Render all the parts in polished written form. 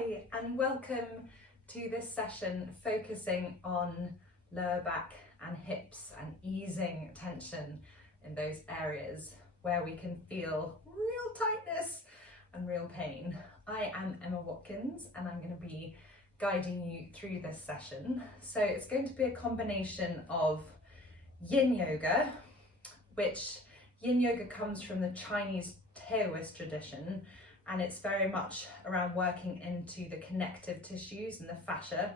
Hi, and welcome to this session focusing on lower back and hips and easing tension in those areas where we can feel real tightness and real pain. I am Emma Watkins and I'm going to be guiding you through this session. So it's going to be a combination of yin yoga, which yin yoga comes from the Chinese Taoist tradition, and it's very much around working into the connective tissues and the fascia.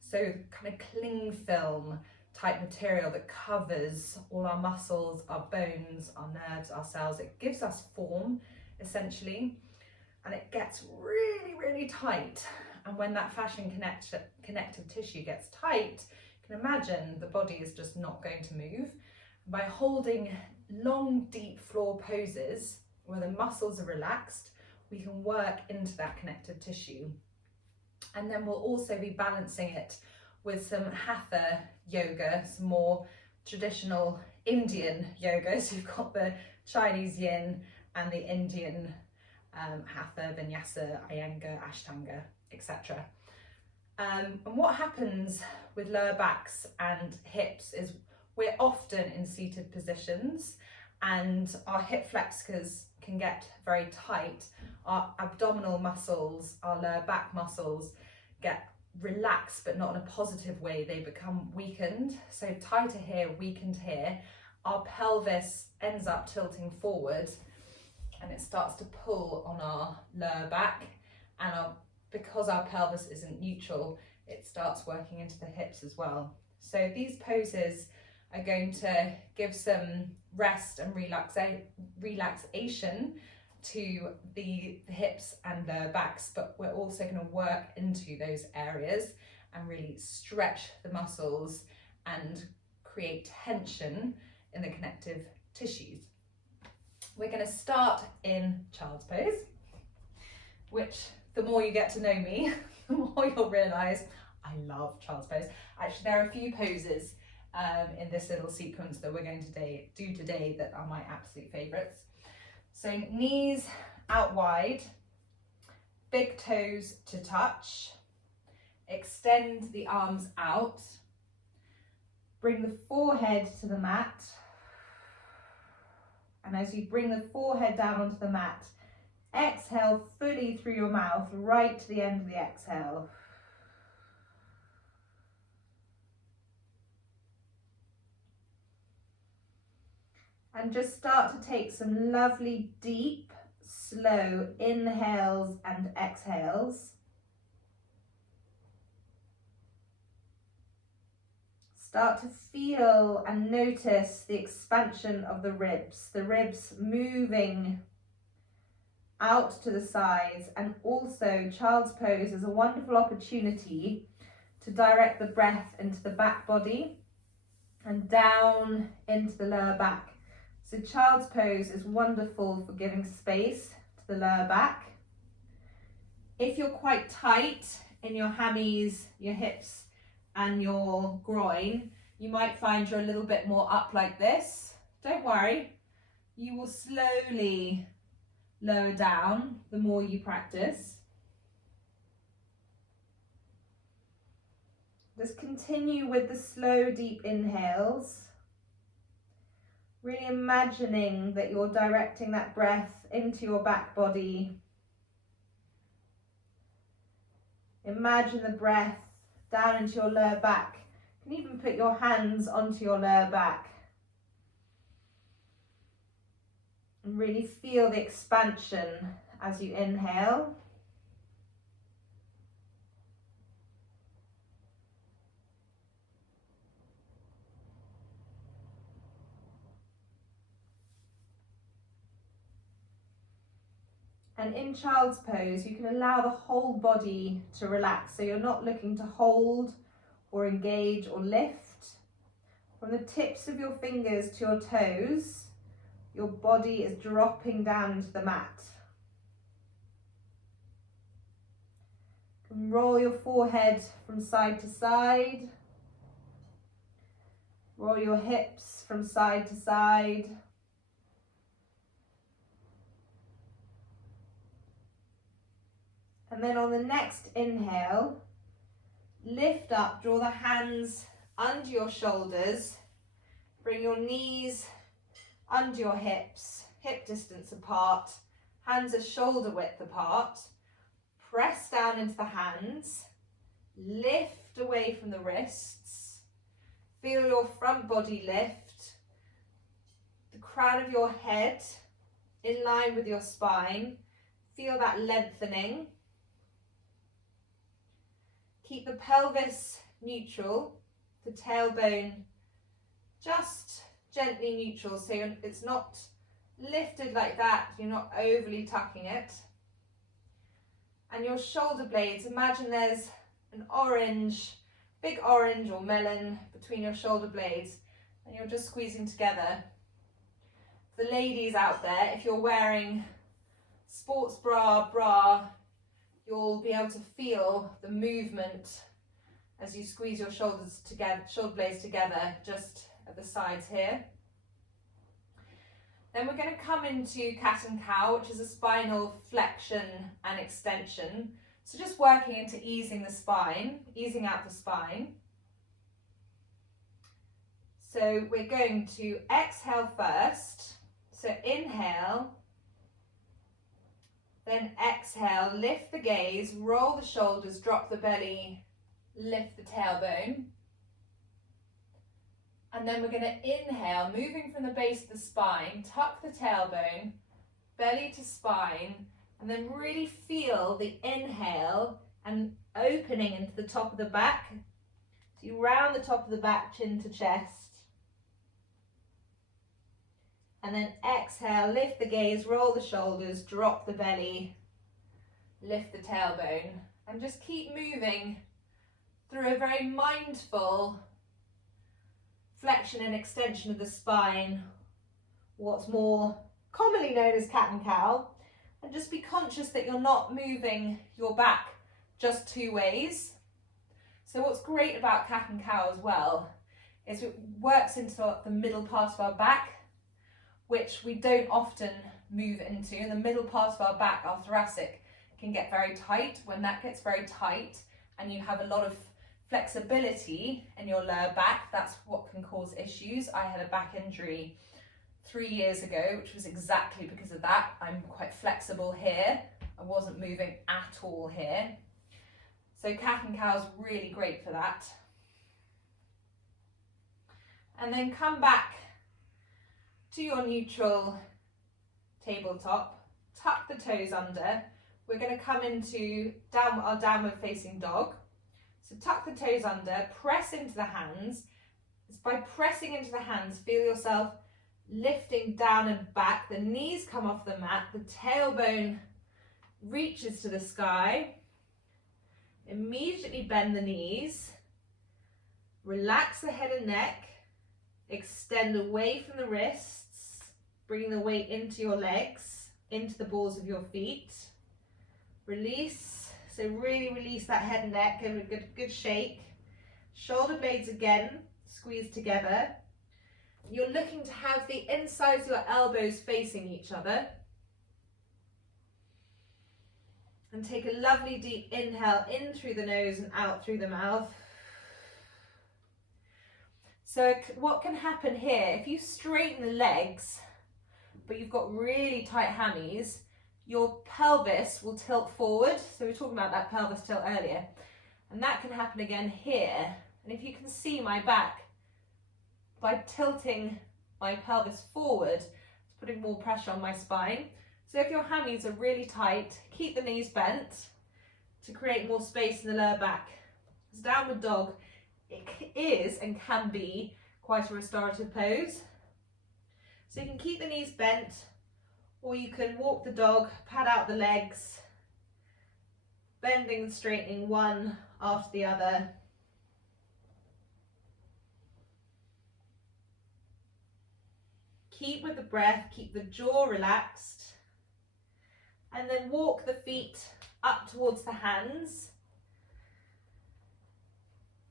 So kind of cling film type material that covers all our muscles, our bones, our nerves, our cells. It gives us form essentially, and it gets really, really tight. And when that fascia and connective tissue gets tight, you can imagine the body is just not going to move. By holding long, deep floor poses where the muscles are relaxed, we can work into that connective tissue. And then we'll also be balancing it with some hatha yoga, some more traditional Indian yoga. So you've got the Chinese yin and the Indian hatha, vinyasa, iyengar, ashtanga, etc. And what happens with lower backs and hips is we're often in seated positions and our hip flexors can get very tight. Our abdominal muscles, our lower back muscles get relaxed, but not in a positive way. They become weakened. So tighter here, weakened here. Our pelvis ends up tilting forward and it starts to pull on our lower back, and because our pelvis isn't neutral, it starts working into the hips as well. So these poses are going to give some rest and relaxation to the hips and the backs, but we're also going to work into those areas and really stretch the muscles and create tension in the connective tissues. We're going to start in child's pose, which the more you get to know me, the more you'll realise I love child's pose. Actually, there are a few poses in this little sequence that we're going to do today that are my absolute favourites. So knees out wide, big toes to touch, extend the arms out, bring the forehead to the mat, and as you bring the forehead down onto the mat, exhale fully through your mouth right to the end of the exhale. And just start to take some lovely, deep, slow inhales and exhales. Start to feel and notice the expansion of the ribs moving out to the sides. And also, child's pose is a wonderful opportunity to direct the breath into the back body and down into the lower back. So child's pose is wonderful for giving space to the lower back. If you're quite tight in your hammies, your hips and your groin, you might find you're a little bit more up like this. Don't worry, you will slowly lower down the more you practice. Just continue with the slow, deep inhales. Really imagining that you're directing that breath into your back body. Imagine the breath down into your lower back. You can even put your hands onto your lower back. And really feel the expansion as you inhale. And in child's pose, you can allow the whole body to relax. So you're not looking to hold or engage or lift. From the tips of your fingers to your toes, your body is dropping down into the mat. You can roll your forehead from side to side. Roll your hips from side to side. And then on the next inhale, lift up, draw the hands under your shoulders, bring your knees under your hips, hip distance apart, hands are shoulder width apart, press down into the hands, lift away from the wrists, feel your front body lift, the crown of your head in line with your spine, feel that lengthening. Keep the pelvis neutral, the tailbone just gently neutral, so it's not lifted like that, you're not overly tucking it. And your shoulder blades, imagine there's an orange, big orange or melon between your shoulder blades, and you're just squeezing together. For the ladies out there, if you're wearing sports bra, you'll be able to feel the movement as you squeeze your shoulders together, shoulder blades together, just at the sides here. Then we're going to come into cat and cow, which is a spinal flexion and extension. So just working into easing the spine, easing out the spine. So we're going to exhale first. So inhale, then exhale, lift the gaze, roll the shoulders, drop the belly, lift the tailbone. And then we're going to inhale, moving from the base of the spine, tuck the tailbone, belly to spine, and then really feel the inhale and opening into the top of the back. So you round the top of the back, chin to chest. And then exhale, lift the gaze, roll the shoulders, drop the belly, lift the tailbone. And just keep moving through a very mindful flexion and extension of the spine, what's more commonly known as cat and cow, and just be conscious that you're not moving your back just two ways. So what's great about cat and cow as well is it works into the middle part of our back, which we don't often move into. In the middle part of our back, our thoracic, can get very tight. When that gets very tight and you have a lot of flexibility in your lower back, that's what can cause issues. I had a back injury 3 years ago, which was exactly because of that. I'm quite flexible here. I wasn't moving at all here. So cat and cow is really great for that. And then come back to your neutral tabletop, tuck the toes under. We're going to come into our downward facing dog. So tuck the toes under, press into the hands. It's by pressing into the hands, feel yourself lifting down and back. The knees come off the mat, the tailbone reaches to the sky. Immediately bend the knees. Relax the head and neck. Extend away from the wrists, bringing the weight into your legs, into the balls of your feet. Release. So really release that head and neck, give it a good shake. Shoulder blades again, squeeze together. You're looking to have the insides of your elbows facing each other. And take a lovely deep inhale in through the nose and out through the mouth. So what can happen here, if you straighten the legs, but you've got really tight hammies, your pelvis will tilt forward. So we were talking about that pelvis tilt earlier. And that can happen again here. And if you can see my back, by tilting my pelvis forward, it's putting more pressure on my spine. So if your hammies are really tight, keep the knees bent to create more space in the lower back. As downward dog, it is and can be quite a restorative pose. So you can keep the knees bent, or you can walk the dog, pad out the legs, bending and straightening one after the other. Keep with the breath, keep the jaw relaxed, and then walk the feet up towards the hands.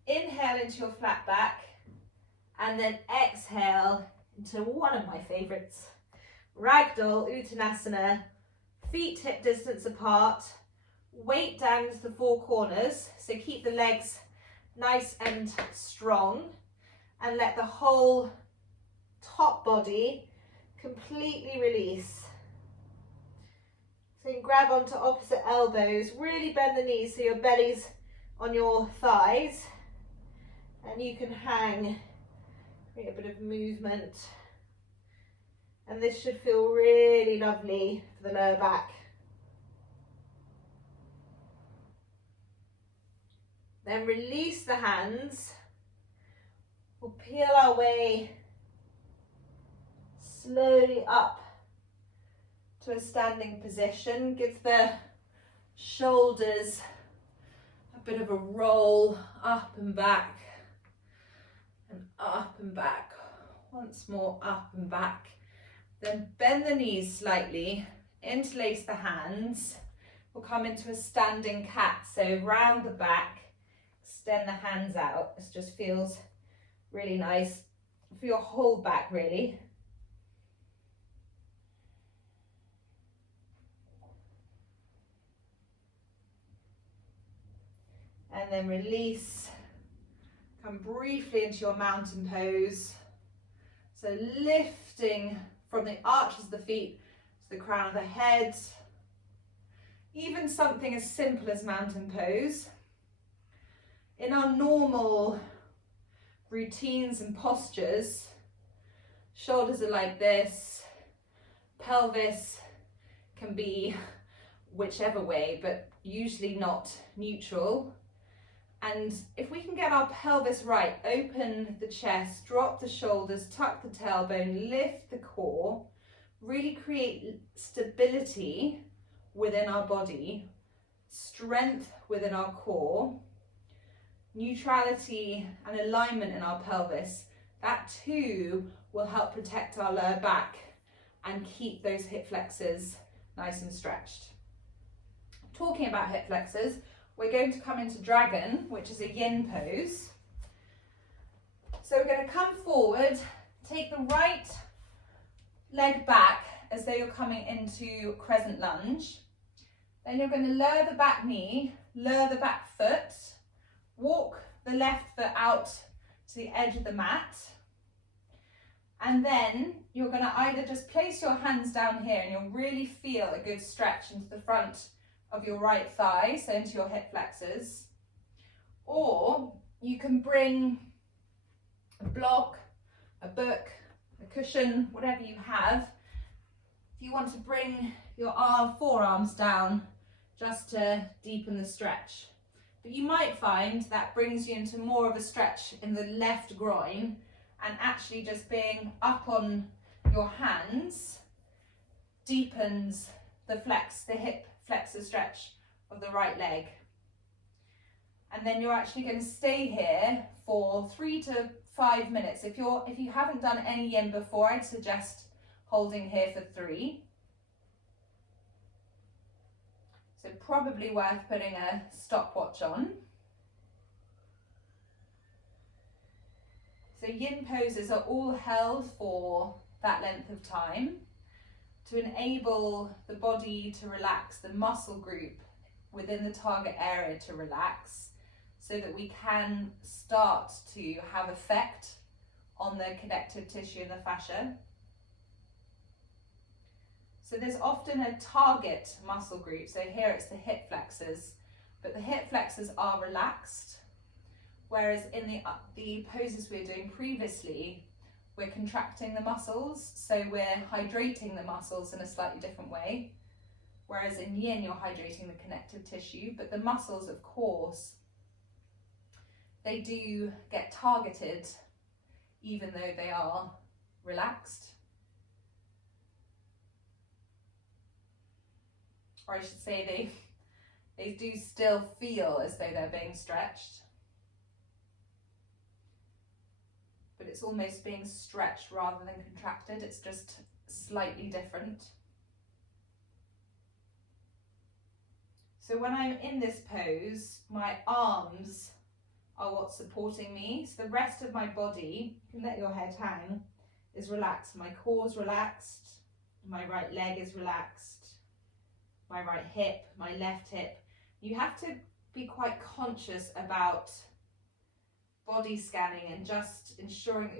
Inhale into your flat back, and then exhale into one of my favorites, Ragdoll Uttanasana, feet hip distance apart, weight down to the four corners, so keep the legs nice and strong and let the whole top body completely release. So you can grab onto opposite elbows, really bend the knees so your belly's on your thighs, and you can hang, create a bit of movement, and this should feel really lovely for the lower back. Then release the hands. We'll peel our way slowly up to a standing position. Give the shoulders a bit of a roll up and back and up and back. Once more, up and back. Then bend the knees slightly, interlace the hands. We'll come into a standing cat. So round the back, extend the hands out. This just feels really nice for your whole back, really. And then release. Come briefly into your mountain pose. So lifting from the arches of the feet to the crown of the head. Even something as simple as mountain pose. In our normal routines and postures, shoulders are like this, pelvis can be whichever way, but usually not neutral. And if we can get our pelvis right, open the chest, drop the shoulders, tuck the tailbone, lift the core, really create stability within our body, strength within our core, neutrality and alignment in our pelvis, that too will help protect our lower back and keep those hip flexors nice and stretched. Talking about hip flexors, we're going to come into dragon, which is a yin pose. So we're going to come forward, take the right leg back as though you're coming into crescent lunge. Then you're going to lower the back knee, lower the back foot, walk the left foot out to the edge of the mat. And then you're going to either just place your hands down here and you'll really feel a good stretch into the front of your right thigh, so into your hip flexors. Or you can bring a block, a book, a cushion, whatever you have. If you want to bring your forearms down just to deepen the stretch. But you might find that brings you into more of a stretch in the left groin, and actually just being up on your hands deepens the hip flexor stretch of the right leg. And then you're actually going to stay here for 3 to 5 minutes. If you haven't done any yin before, I'd suggest holding here for 3. So probably worth putting a stopwatch on. So yin poses are all held for that length of time to enable the body to relax, the muscle group within the target area to relax, so that we can start to have effect on the connective tissue and the fascia. So there's often a target muscle group. So here it's the hip flexors, but the hip flexors are relaxed. Whereas in the poses we were doing previously, we're contracting the muscles. So we're hydrating the muscles in a slightly different way. Whereas in yin, you're hydrating the connective tissue, but the muscles, of course, they do get targeted even though they are relaxed. Or I should say they do still feel as though they're being stretched. But it's almost being stretched rather than contracted. It's just slightly different. So when I'm in this pose, my arms are what's supporting me. So the rest of my body, you can let your head hang, is relaxed. My core's relaxed, my right leg is relaxed, my right hip, my left hip, You have to be quite conscious about body scanning and just ensuring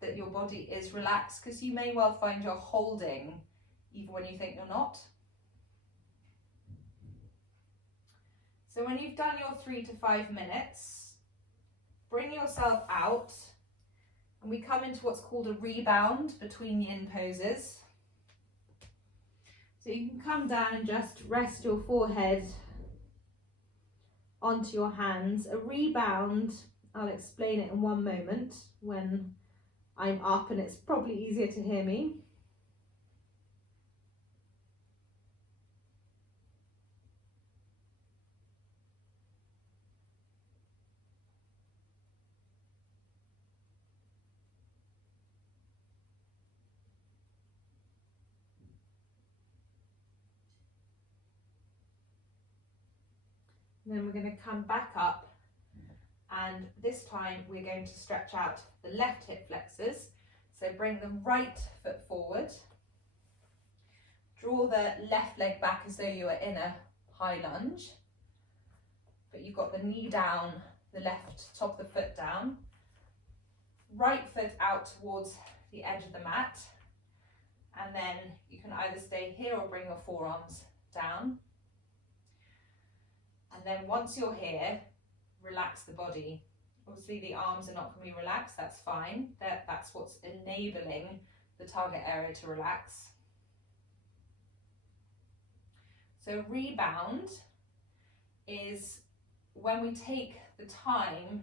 that your body is relaxed, because you may well find you're holding even when you think you're not. So when you've done your 3 to 5 minutes, bring yourself out, and we come into what's called a rebound between yin poses. So you can come down and just rest your forehead onto your hands. A rebound, I'll explain it in one moment when I'm up and it's probably easier to hear me. And then we're going to come back up, and this time we're going to stretch out the left hip flexors. So bring the right foot forward. Draw the left leg back as though you were in a high lunge, but you've got the knee down, the left top of the foot down. Right foot out towards the edge of the mat, and then you can either stay here or bring your forearms down. And then once you're here, relax the body. Obviously the arms are not going to be relaxed, that's fine. That's what's enabling the target area to relax. So rebound is when we take the time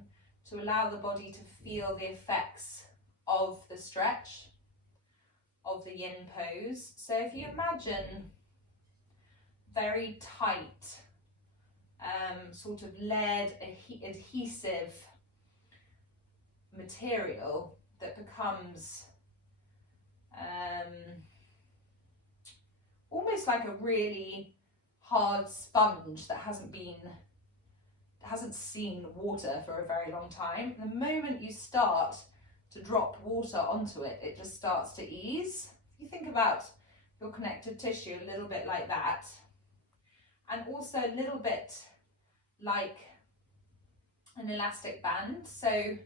to allow the body to feel the effects of the stretch, of the yin pose. So if you imagine very tight, sort of lead adhesive material that becomes almost like a really hard sponge that hasn't seen water for a very long time. The moment you start to drop water onto it, it just starts to ease. You think about your connective tissue a little bit like that, and also a little bit like an elastic band. So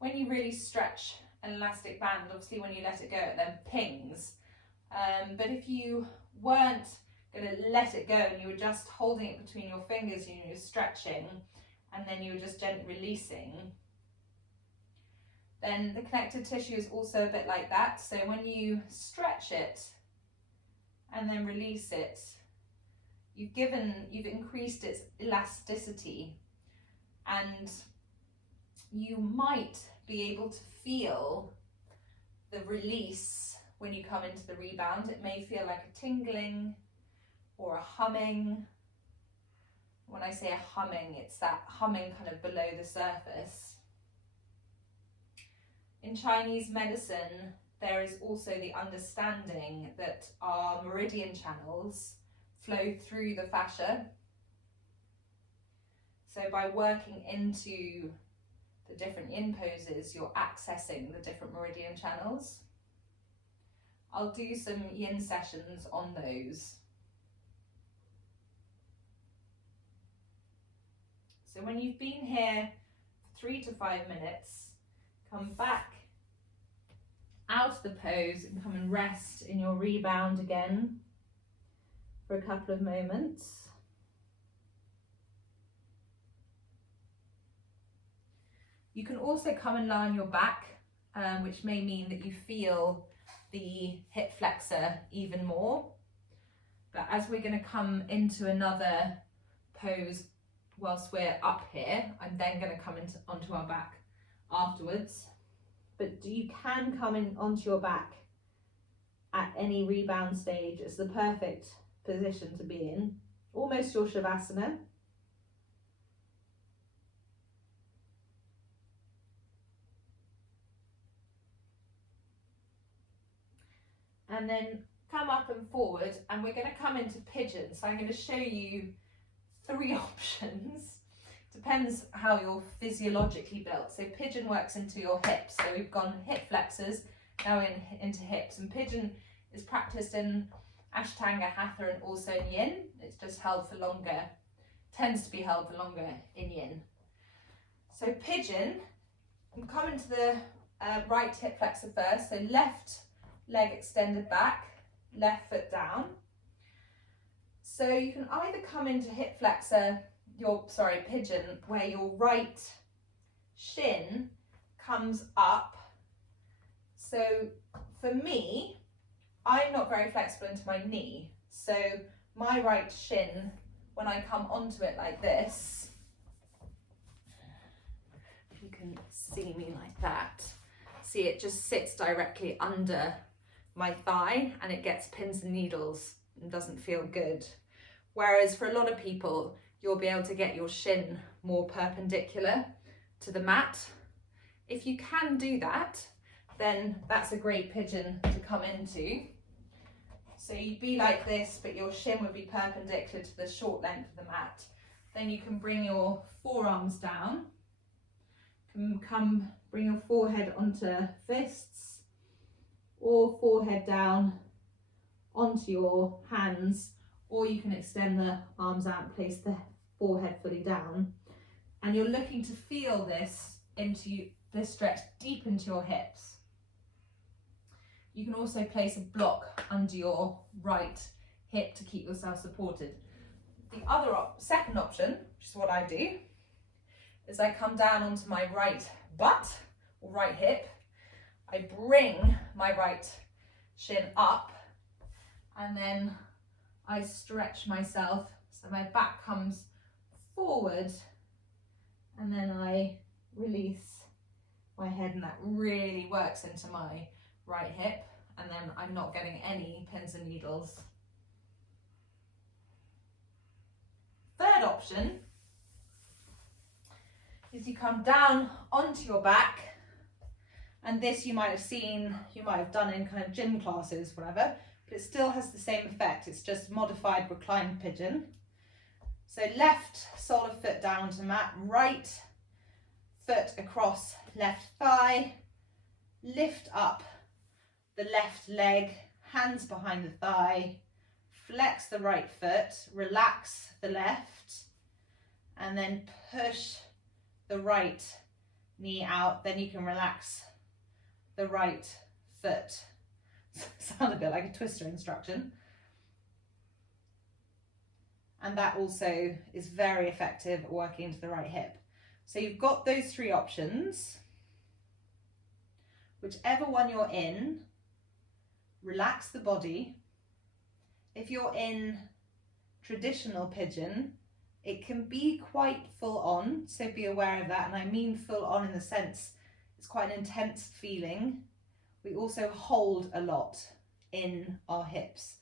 when you really stretch an elastic band, obviously when you let it go, it then pings. But if you weren't going to let it go and you were just holding it between your fingers and you were stretching, and then you were just gently releasing, then the connective tissue is also a bit like that. So when you stretch it and then release it, you've increased its elasticity, and you might be able to feel the release when you come into the rebound. It may feel like a tingling or a humming. When I say a humming, it's that humming kind of below the surface. In Chinese medicine, there is also the understanding that our meridian channels flow through the fascia. So by working into the different yin poses, you're accessing the different meridian channels. I'll do some yin sessions on those. So when you've been here for 3 to 5 minutes, come back out of the pose and come and rest in your rebound again for a couple of moments. You can also come and lie on your back, which may mean that you feel the hip flexor even more. But as we're going to come into another pose whilst we're up here, I'm then going to come onto our back afterwards. But you can come in onto your back at any rebound stage. It's the perfect position to be in, almost your shavasana. And then come up and forward, and we're going to come into pigeon. So I'm going to show you 3 options. Depends how you're physiologically built. So pigeon works into your hips. So we've gone hip flexors, now into hips. And pigeon is practiced in ashtanga, hatha, and also in yin. It's just held for longer tends to be held for longer in yin. So pigeon, you come into the right hip flexor first, so left leg extended back, left foot down. So you can either come into hip flexor, pigeon, where your right shin comes up. So for me, I'm not very flexible into my knee. So my right shin, when I come onto it like this, if you can see me like that, see it just sits directly under my thigh and it gets pins and needles and doesn't feel good. Whereas for a lot of people, you'll be able to get your shin more perpendicular to the mat. If you can do that, then that's a great pigeon to come into. So you'd be like this, but your shin would be perpendicular to the short length of the mat. Then you can bring your forearms down, bring your forehead onto fists, or forehead down onto your hands, or you can extend the arms out and place the forehead fully down. And you're looking to feel this stretch deep into your hips. You can also place a block under your right hip to keep yourself supported. The second option, which is what I do, is I come down onto my right butt or right hip. I bring my right shin up and then I stretch myself so my back comes forward and then I release my head, and that really works into my right hip, and then I'm not getting any pins and needles. Third option is you come down onto your back, and this you might have done in kind of gym classes, whatever, but it still has the same effect. It's just modified reclined pigeon. So left sole of foot down to mat, right foot across left thigh, lift up the left leg, hands behind the thigh, flex the right foot, relax the left, and then push the right knee out. Then you can relax the right foot. Sounds a bit like a twister instruction. And that also is very effective at working into the right hip. So you've got those three options. Whichever one you're in, relax the body. If you're in traditional pigeon, it can be quite full on, so be aware of that. And I mean full on in the sense it's quite an intense feeling. We also hold a lot in our hips.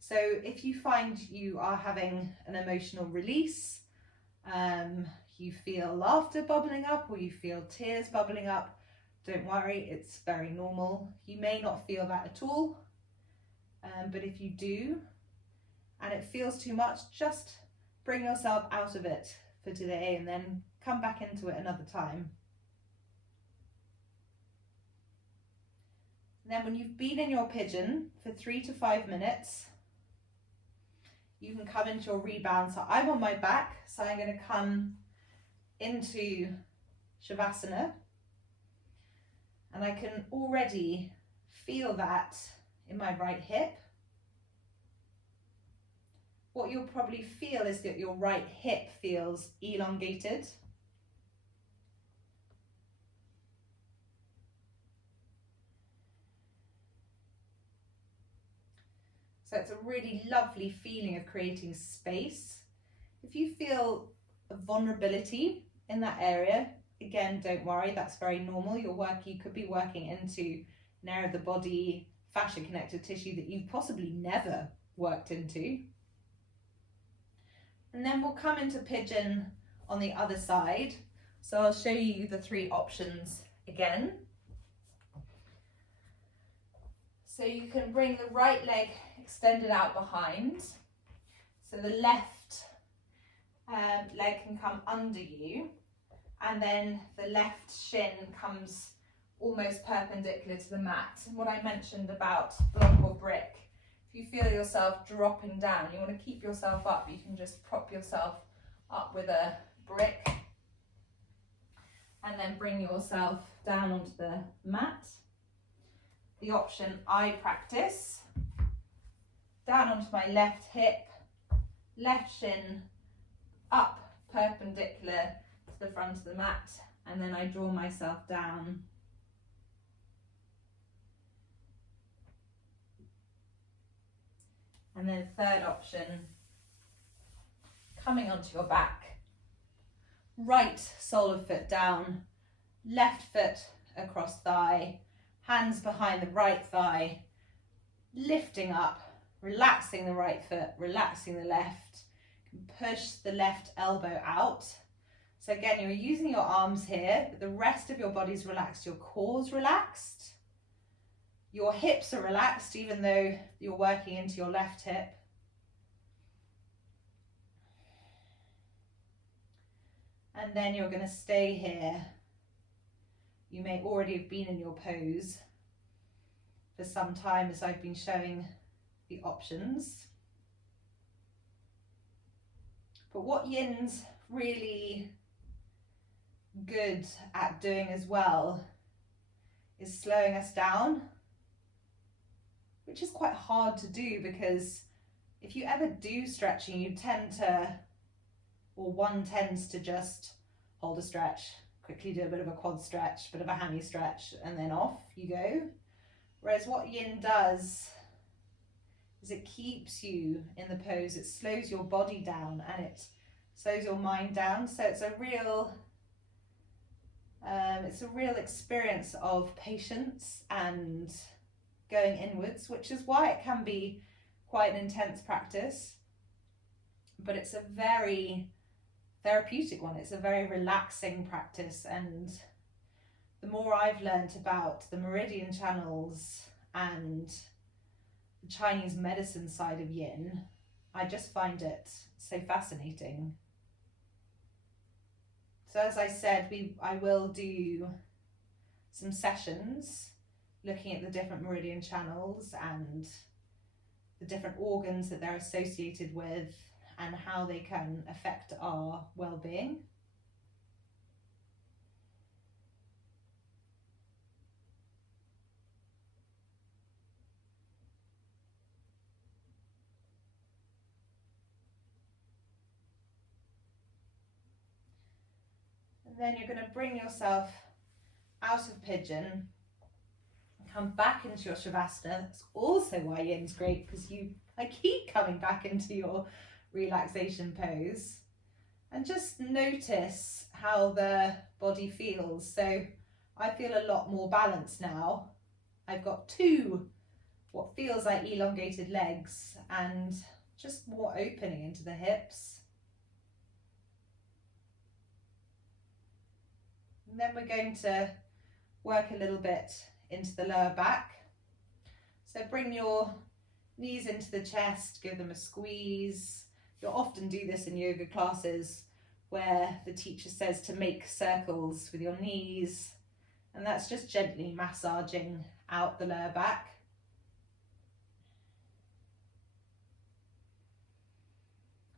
So if you find you are having an emotional release, you feel laughter bubbling up or you feel tears bubbling up, don't worry, it's very normal. You may not feel that at all, but if you do and it feels too much, just bring yourself out of it for today and then come back into it another time. And then when you've been in your pigeon for 3 to 5 minutes, you can come into your rebound. So I'm on my back, so I'm going to come into Shavasana, and I can already feel that in my right hip. What you'll probably feel is that your right hip feels elongated. So it's a really lovely feeling of creating space. If you feel a vulnerability in that area, again, don't worry, that's very normal. You could be working into an area of the body, fascia connective tissue that you've possibly never worked into. And then we'll come into pigeon on the other side. So I'll show you the three options again. So you can bring the right leg extended out behind. So the left leg can come under you, and then the left shin comes almost perpendicular to the mat. And what I mentioned about block or brick, if you feel yourself dropping down, you want to keep yourself up, you can just prop yourself up with a brick, and then bring yourself down onto the mat. The option I practice, down onto my left hip, left shin up perpendicular to the front of the mat, and then I draw myself down. And then third option, coming onto your back, right sole of foot down, left foot across thigh, hands behind the right thigh, lifting up, relaxing the right foot, relaxing the left. Push the left elbow out. So again, you're using your arms here, but the rest of your body's relaxed. Your core's relaxed. Your hips are relaxed, even though you're working into your left hip. And then you're going to stay here. You may already have been in your pose for some time as I've been showing the options. But what Yin's really good at doing as well is slowing us down, which is quite hard to do, because if you ever do stretching, you tend to, or one tends to just hold a stretch, quickly do a bit of a quad stretch, bit of a hammy stretch, and then off you go. Whereas what Yin does is it keeps you in the pose, it slows your body down and it slows your mind down. So it's a real experience of patience and going inwards, which is why it can be quite an intense practice, but it's a very therapeutic one. It's a very relaxing practice, and the more I've learnt about the meridian channels and the Chinese medicine side of Yin, I just find it so fascinating. So as I said, I will do some sessions looking at the different meridian channels and the different organs that they're associated with and how they can affect our well-being. And then you're going to bring yourself out of pigeon, come back into your Shavasana. That's also why Yin's great, because I keep coming back into your relaxation pose, and just notice how the body feels. So I feel a lot more balanced now. I've got two what feels like elongated legs and just more opening into the hips. And then we're going to work a little bit into the lower back. So bring your knees into the chest, give them a squeeze. You'll often do this in yoga classes where the teacher says to make circles with your knees, and that's just gently massaging out the lower back.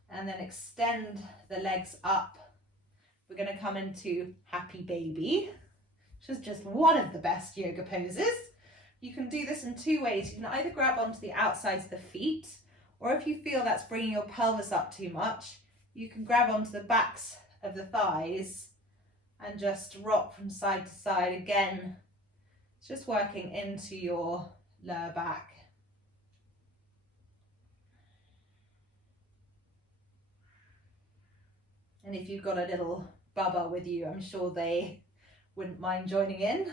And then extend the legs up. We're going to come into happy baby, which is just one of the best yoga poses. You can do this in two ways. You can either grab onto the outsides of the feet, or if you feel that's bringing your pelvis up too much, you can grab onto the backs of the thighs and just rock from side to side. Again, it's just working into your lower back. And if you've got a little bubba with you, I'm sure they wouldn't mind joining in.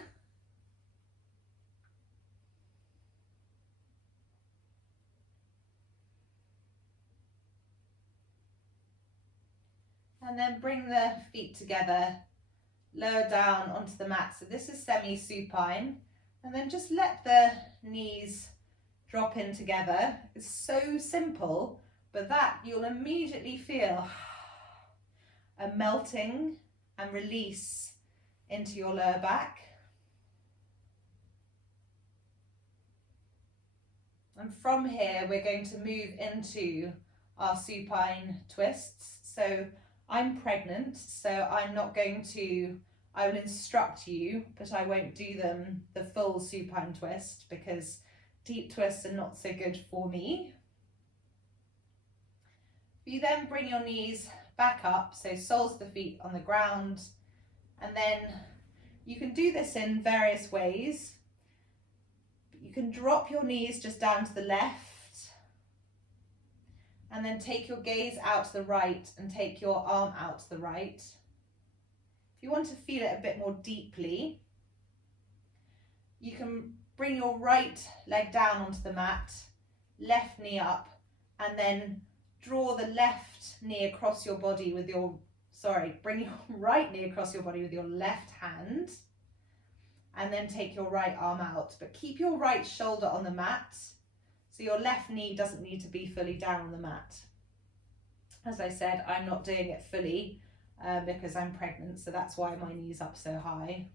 And then bring the feet together, lower down onto the mat. So this is semi-supine. And then just let the knees drop in together. It's so simple, but that you'll immediately feel a melting and release into your lower back. And from here, we're going to move into our supine twists. So I'm pregnant, so I'm not going to, I will instruct you, but I won't do them the full supine twist because deep twists are not so good for me. You then bring your knees back up, so soles of the feet on the ground, and then you can do this in various ways. You can drop your knees just down to the left, and then take your gaze out to the right and take your arm out to the right. If you want to feel it a bit more deeply, you can bring your right leg down onto the mat, left knee up, and then draw the left knee across your body with your, bring your right knee across your body with your left hand, and then take your right arm out. But keep your right shoulder on the mat, so your left knee doesn't need to be fully down on the mat. As I said, I'm not doing it fully because I'm pregnant, so that's why my knee's up so high.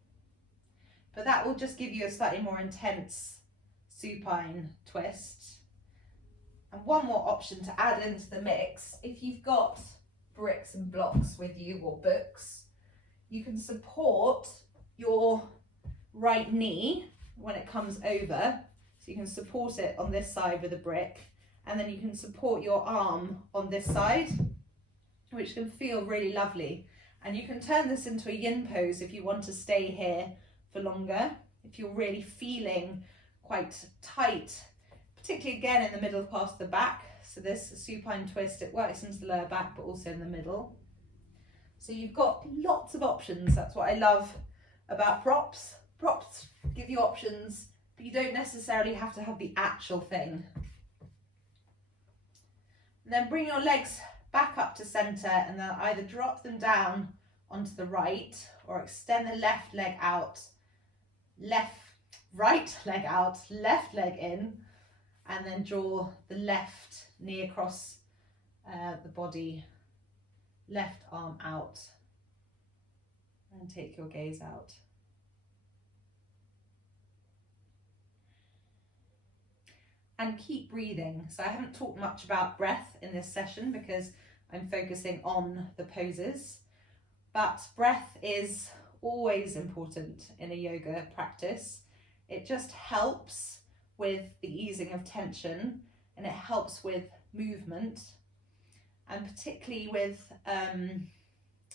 But that will just give you a slightly more intense supine twist. And one more option to add into the mix, if you've got bricks and blocks with you or books, you can support your right knee when it comes over. So you can support it on this side with a brick, and then you can support your arm on this side, which can feel really lovely. And you can turn this into a yin pose if you want to stay here for longer, if you're really feeling quite tight, particularly again in the middle part of the back. So this supine twist, it works into the lower back but also in the middle. So you've got lots of options. That's what I love about props. Props give you options, but you don't necessarily have to have the actual thing. And then bring your legs back up to center, and then either drop them down onto the right or extend the left leg out, right leg out, left leg in, and then draw the left knee across the body, left arm out, and take your gaze out. And keep breathing. So I haven't talked much about breath in this session because I'm focusing on the poses, but breath is always important in a yoga practice. It just helps with the easing of tension, and it helps with movement, and particularly with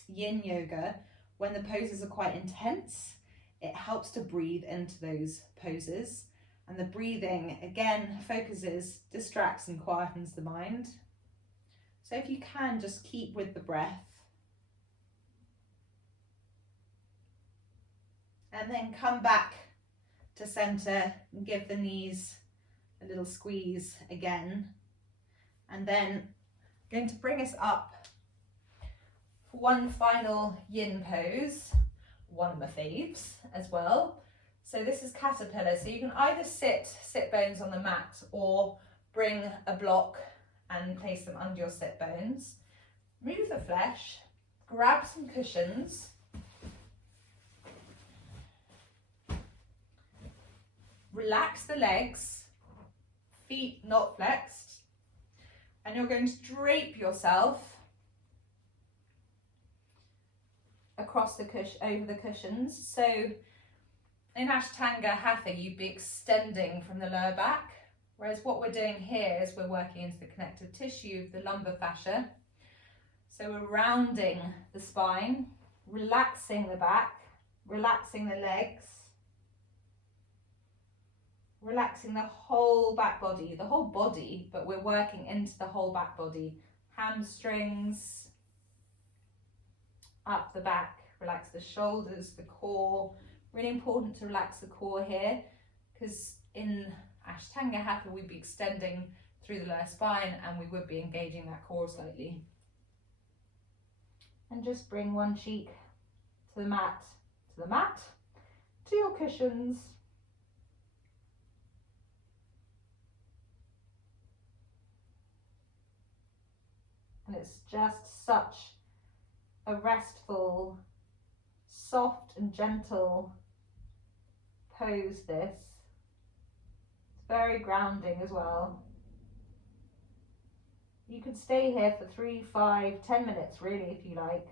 yin yoga, when the poses are quite intense, it helps to breathe into those poses. And the breathing, again, focuses, distracts and quietens the mind. So if you can, just keep with the breath. And then come back to center and give the knees a little squeeze again. And then I'm going to bring us up for one final yin pose, one of my faves as well. So this is caterpillar. So you can either sit bones on the mat or bring a block and place them under your sit bones. Move the flesh, grab some cushions. Relax the legs, feet not flexed, and you're going to drape yourself across the over the cushions. So in ashtanga hatha, you'd be extending from the lower back, whereas what we're doing here is we're working into the connective tissue of the lumbar fascia. So we're rounding the spine, relaxing the back, relaxing the legs, relaxing the whole back body, but we're working into the whole back body. Hamstrings, up the back, relax the shoulders, the core. Really important to relax the core here, because in ashtanga hatha we'd be extending through the lower spine and we would be engaging that core slightly. And just bring one cheek to the mat, to your cushions. And it's just such a restful, soft and gentle pose this. It's very grounding as well. You could stay here for 3, 5, 10 minutes really if you like.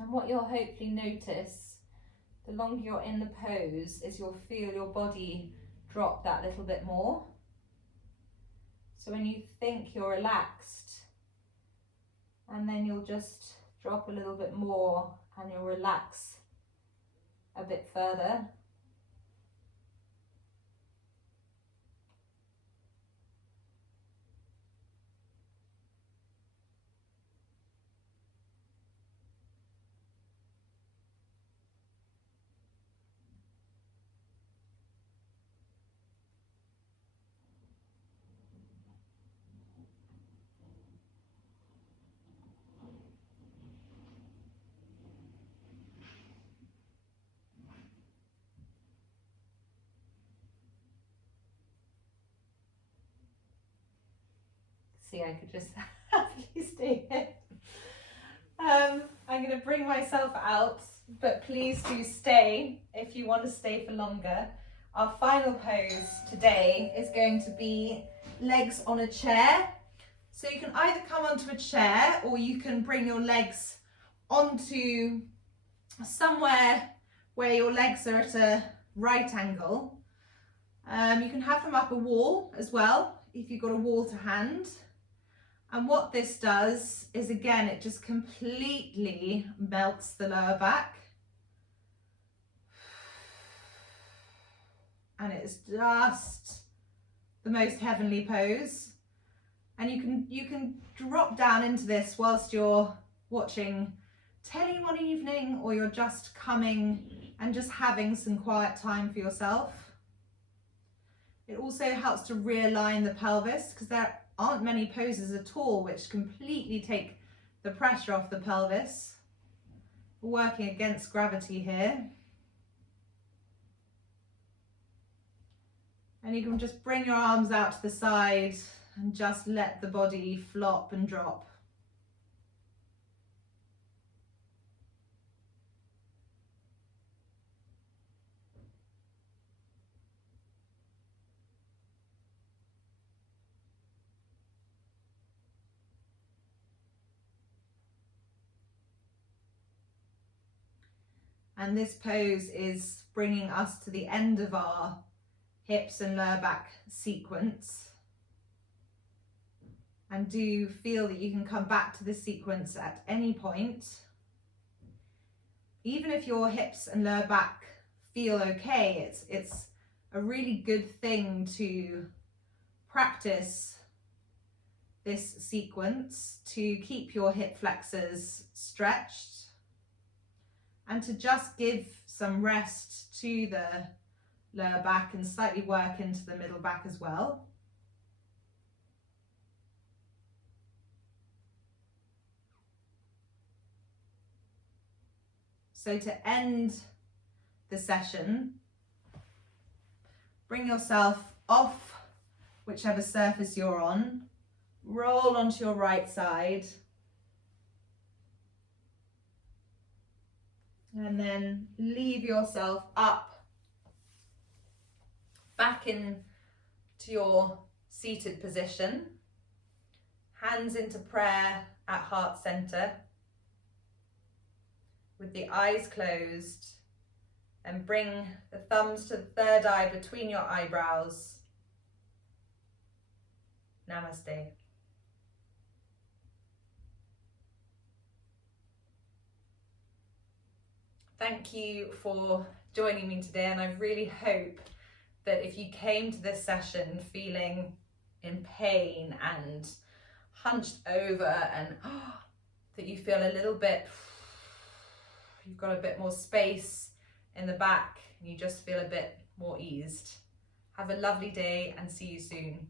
And what you'll hopefully notice, the longer you're in the pose, is you'll feel your body drop that little bit more. So when you think you're relaxed, and then you'll just drop a little bit more and you'll relax a bit further. See, I could just happily stay here. I'm going to bring myself out, but please do stay if you want to stay for longer. Our final pose today is going to be legs on a chair. So you can either come onto a chair or you can bring your legs onto somewhere where your legs are at a right angle. You can have them up a wall as well if you've got a wall to hand. And what this does is, again, it just completely melts the lower back. And it's just the most heavenly pose. And you can drop down into this whilst you're watching telly one evening, or you're just coming and just having some quiet time for yourself. It also helps to realign the pelvis, because there aren't many poses at all which completely take the pressure off the pelvis. We're working against gravity here. And you can just bring your arms out to the side and just let the body flop and drop. And this pose is bringing us to the end of our hips and lower back sequence. And do feel that you can come back to this sequence at any point. Even if your hips and lower back feel okay, it's a really good thing to practice this sequence to keep your hip flexors stretched, and to just give some rest to the lower back and slightly work into the middle back as well. So to end the session, bring yourself off whichever surface you're on, roll onto your right side, and then leave yourself up, back in to your seated position, hands into prayer at heart center, with the eyes closed, and bring the thumbs to the third eye between your eyebrows. Namaste. Thank you for joining me today, and I really hope that if you came to this session feeling in pain and hunched over, and that you feel a little bit, you've got a bit more space in the back and you just feel a bit more eased. Have a lovely day and see you soon.